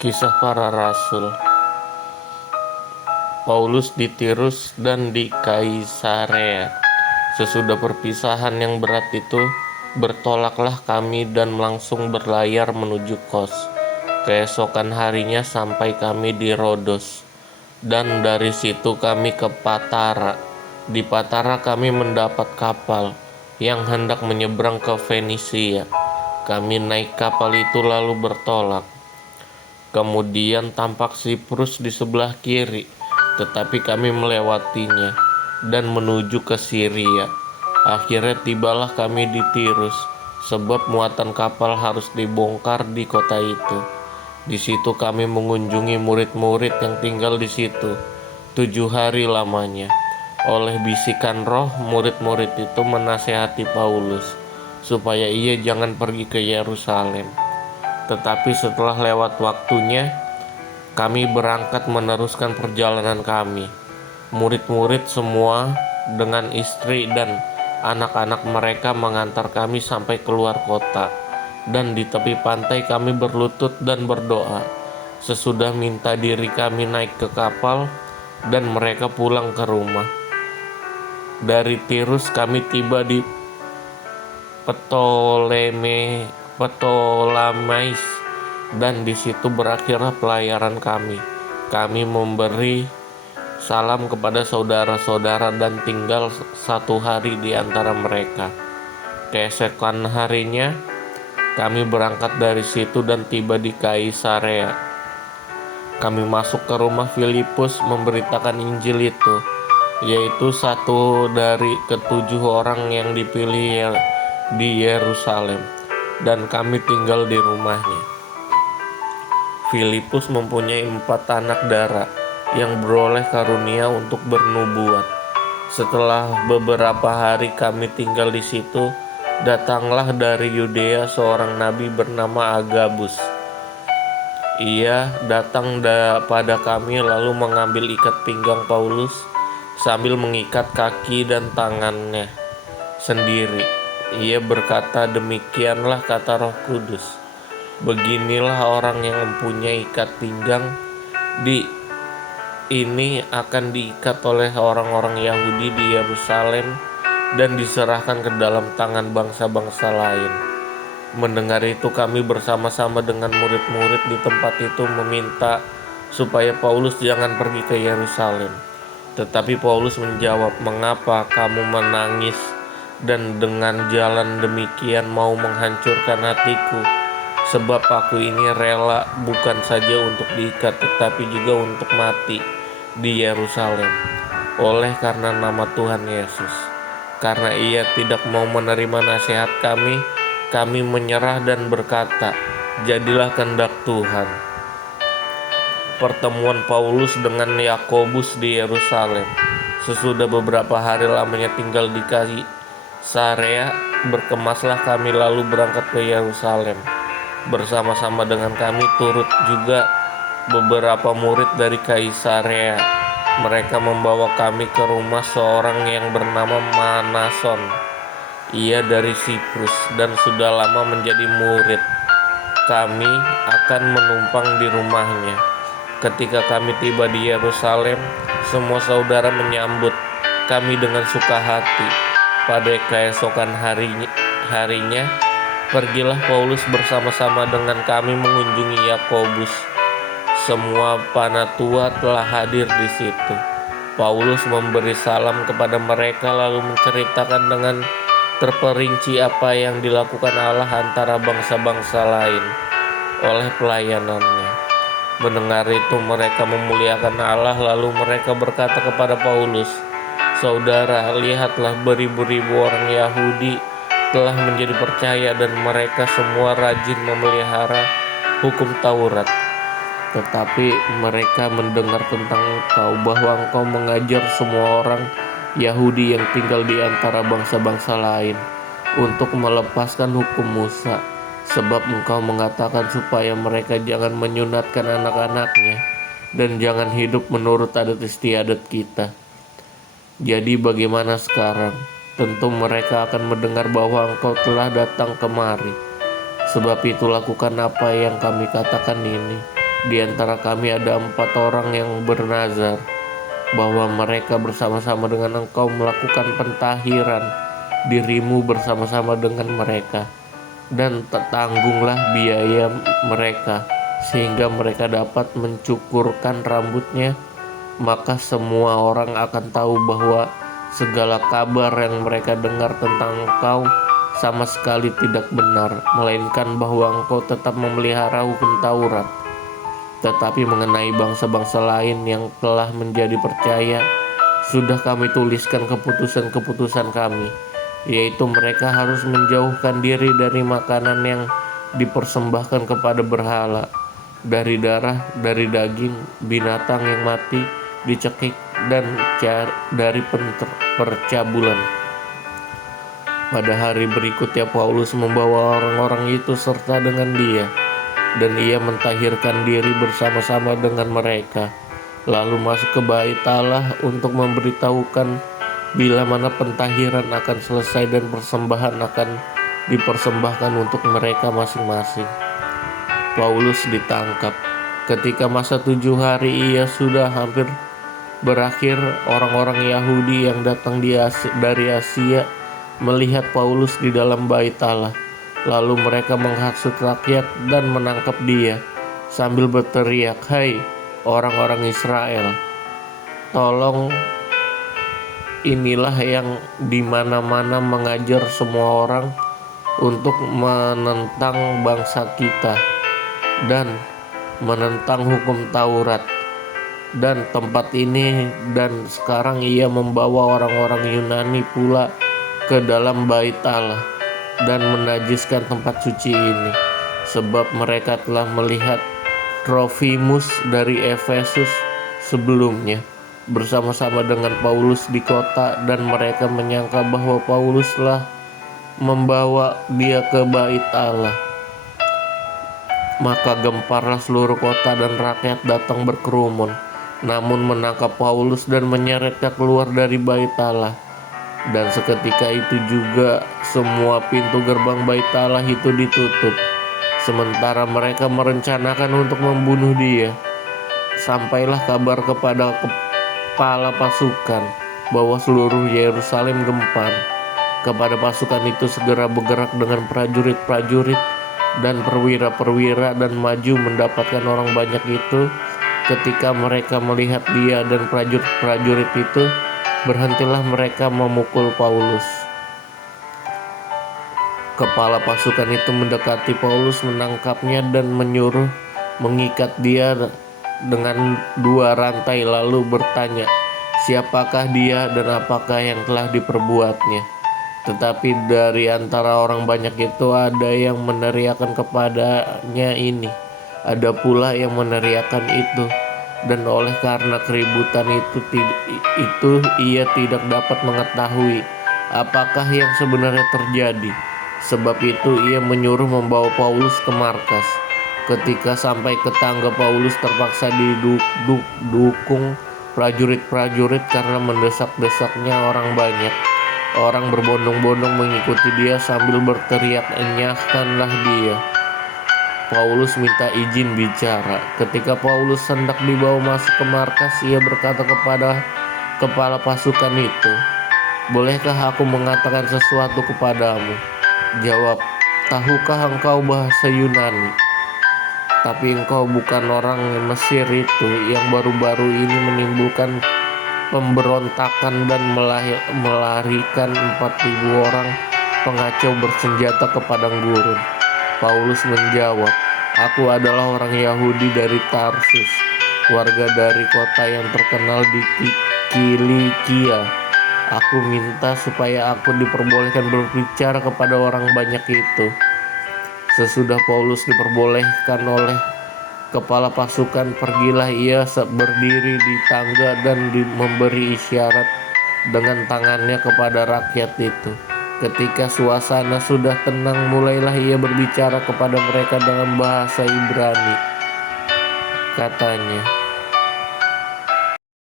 Kisah para Rasul. Paulus di Tirus dan di Kaisarea. Sesudah perpisahan yang berat itu, bertolaklah kami dan langsung berlayar menuju Kos. Keesokan harinya sampai kami di Rodos, dan dari situ kami ke Patara. Di Patara kami mendapat kapal yang hendak menyeberang ke Fenisia. Kami naik kapal itu lalu bertolak. Kemudian tampak Siprus di sebelah kiri, tetapi kami melewatinya dan menuju ke Syria. Akhirnya tibalah kami di Tirus, sebab muatan kapal harus dibongkar di kota itu. Di situ kami mengunjungi murid-murid yang tinggal di situ 7 hari lamanya. Oleh bisikan roh, murid-murid itu menasehati Paulus supaya ia jangan pergi ke Yerusalem. Tetapi setelah lewat waktunya, kami berangkat meneruskan perjalanan kami. Murid-murid semua dengan istri dan anak-anak mereka mengantar kami sampai keluar kota. Dan di tepi pantai kami berlutut dan berdoa. Sesudah minta diri kami naik ke kapal dan mereka pulang ke rumah. Dari Tirus kami tiba di Ptolemais, dan di situ berakhirlah pelayaran kami. Kami memberi salam kepada saudara-saudara dan tinggal 1 hari di antara mereka. Keesokan harinya kami berangkat dari situ dan tiba di Kaisarea. Kami masuk ke rumah Filipus memberitakan Injil itu, yaitu satu dari ke-7 orang yang dipilih di Yerusalem, dan kami tinggal di rumahnya. Filipus mempunyai 4 anak darah yang beroleh karunia untuk bernubuat. Setelah beberapa hari kami tinggal di situ, datanglah dari Yudea seorang nabi bernama Agabus. Ia datang pada kami lalu mengambil ikat pinggang Paulus sambil mengikat kaki dan tangannya sendiri. Ia berkata, "Demikianlah kata Roh Kudus, beginilah orang yang mempunyai ikat pinggang ini akan diikat oleh orang-orang Yahudi di Yerusalem dan diserahkan ke dalam tangan bangsa-bangsa lain." Mendengar itu kami bersama-sama dengan murid-murid di tempat itu meminta supaya Paulus jangan pergi ke Yerusalem. Tetapi Paulus menjawab, "Mengapa kamu menangis dan dengan jalan demikian mau menghancurkan hatiku? Sebab aku ini rela bukan saja untuk diikat, tetapi juga untuk mati di Yerusalem oleh karena nama Tuhan Yesus." Karena ia tidak mau menerima nasihat kami menyerah dan berkata, "Jadilah kehendak Tuhan." Pertemuan Paulus dengan Yakobus di Yerusalem. Sesudah beberapa hari lamanya tinggal di Kaisarea, berkemaslah kami lalu berangkat ke Yerusalem. Bersama-sama dengan kami turut juga beberapa murid dari Kaisarea. Mereka membawa kami ke rumah seorang yang bernama Manason. Ia dari Siprus dan sudah lama menjadi murid. Kami akan menumpang di rumahnya. Ketika kami tiba di Yerusalem, semua saudara menyambut kami dengan suka hati. Pada keesokan harinya, pergilah Paulus bersama-sama dengan kami mengunjungi Yakobus. Semua panatua telah hadir di situ. Paulus memberi salam kepada mereka lalu menceritakan dengan terperinci apa yang dilakukan Allah antara bangsa-bangsa lain oleh pelayanannya. Mendengar itu mereka memuliakan Allah, lalu mereka berkata kepada Paulus, "Saudara, lihatlah beribu-ribu orang Yahudi telah menjadi percaya dan mereka semua rajin memelihara hukum Taurat. Tetapi mereka mendengar tentang engkau, bahwa engkau mengajar semua orang Yahudi yang tinggal di antara bangsa-bangsa lain untuk melepaskan hukum Musa, sebab engkau mengatakan supaya mereka jangan menyunatkan anak-anaknya dan jangan hidup menurut adat istiadat kita. Jadi bagaimana sekarang? Tentu mereka akan mendengar bahwa engkau telah datang kemari. Sebab itu lakukan apa yang kami katakan ini, Di antara kami ada 4 orang yang bernazar bahwa mereka bersama-sama dengan engkau melakukan pentahiran dirimu bersama-sama dengan mereka, dan tanggunglah biaya mereka sehingga mereka dapat mencukurkan rambutnya. Maka semua orang akan tahu bahwa segala kabar yang mereka dengar tentang engkau sama sekali tidak benar, melainkan bahwa engkau tetap memelihara hukum Taurat. Tetapi mengenai bangsa-bangsa lain yang telah menjadi percaya, sudah kami tuliskan keputusan-keputusan kami, yaitu mereka harus menjauhkan diri dari makanan yang dipersembahkan kepada berhala, dari darah, dari daging, binatang yang mati, dicekik, dan dari percabulan. Pada hari berikutnya Paulus membawa orang-orang itu serta dengan dia, dan ia mentahirkan diri bersama-sama dengan mereka, lalu masuk ke bait Allah untuk memberitahukan bila mana pentahiran akan selesai dan persembahan akan dipersembahkan untuk mereka masing-masing. Paulus ditangkap. Ketika masa 7 hari ia sudah hampir berakhir, orang-orang Yahudi yang datang dari Asia melihat Paulus di dalam bait Allah. Lalu mereka menghasut rakyat dan menangkap dia sambil berteriak, "Hai orang-orang Israel, tolong, inilah yang dimana-mana mengajar semua orang untuk menentang bangsa kita dan menentang hukum Taurat dan tempat ini, dan sekarang ia membawa orang-orang Yunani pula ke dalam bait Allah dan menajiskan tempat suci ini, sebab mereka telah melihat Trofimus dari Efesus sebelumnya bersama-sama dengan Paulus di kota, dan mereka menyangka bahwa Paulus telah membawa dia ke bait Allah. Maka gemparlah seluruh kota dan rakyat datang berkerumun, namun menangkap Paulus dan menyeretnya keluar dari bait Allah. Dan seketika itu juga semua pintu gerbang bait Allah itu ditutup, sementara mereka merencanakan untuk membunuh dia. Sampailah kabar kepada kepala pasukan bahwa seluruh Yerusalem gempar. Kepada pasukan itu segera bergerak dengan prajurit-prajurit dan perwira-perwira dan maju mendapatkan orang banyak itu. Ketika mereka melihat dia dan prajurit-prajurit itu, berhentilah mereka memukul Paulus. Kepala pasukan itu mendekati Paulus, menangkapnya dan menyuruh mengikat dia dengan 2 rantai, lalu bertanya, siapakah dia dan apakah yang telah diperbuatnya. Tetapi dari antara orang banyak itu ada yang meneriakkan kepadanya ini, ada pula yang meneriakkan itu. Dan oleh karena keributan itu ia tidak dapat mengetahui apakah yang sebenarnya terjadi. Sebab itu ia menyuruh membawa Paulus ke markas. Ketika sampai ke tangga, Paulus terpaksa didukung prajurit-prajurit karena mendesak-desaknya orang banyak. Orang berbondong-bondong mengikuti dia sambil berteriak, "Enyahkanlah dia." Paulus minta izin bicara. Ketika Paulus hendak dibawa masuk ke markas, ia berkata kepada kepala pasukan itu, "Bolehkah aku mengatakan sesuatu kepadamu?" Jawab, "Tahukah engkau bahasa Yunani? Tapi engkau bukan orang Mesir itu yang baru-baru ini menimbulkan pemberontakan dan melarikan 4.000 orang pengacau bersenjata ke padang gurun?" Paulus menjawab, "Aku adalah orang Yahudi dari Tarsus, warga dari kota yang terkenal di Kilikia. Aku minta supaya aku diperbolehkan berbicara kepada orang banyak itu." Sesudah Paulus diperbolehkan oleh kepala pasukan, pergilah ia berdiri di tangga dan memberi isyarat dengan tangannya kepada rakyat itu. Ketika suasana sudah tenang, mulailah ia berbicara kepada mereka dalam bahasa Ibrani. Katanya,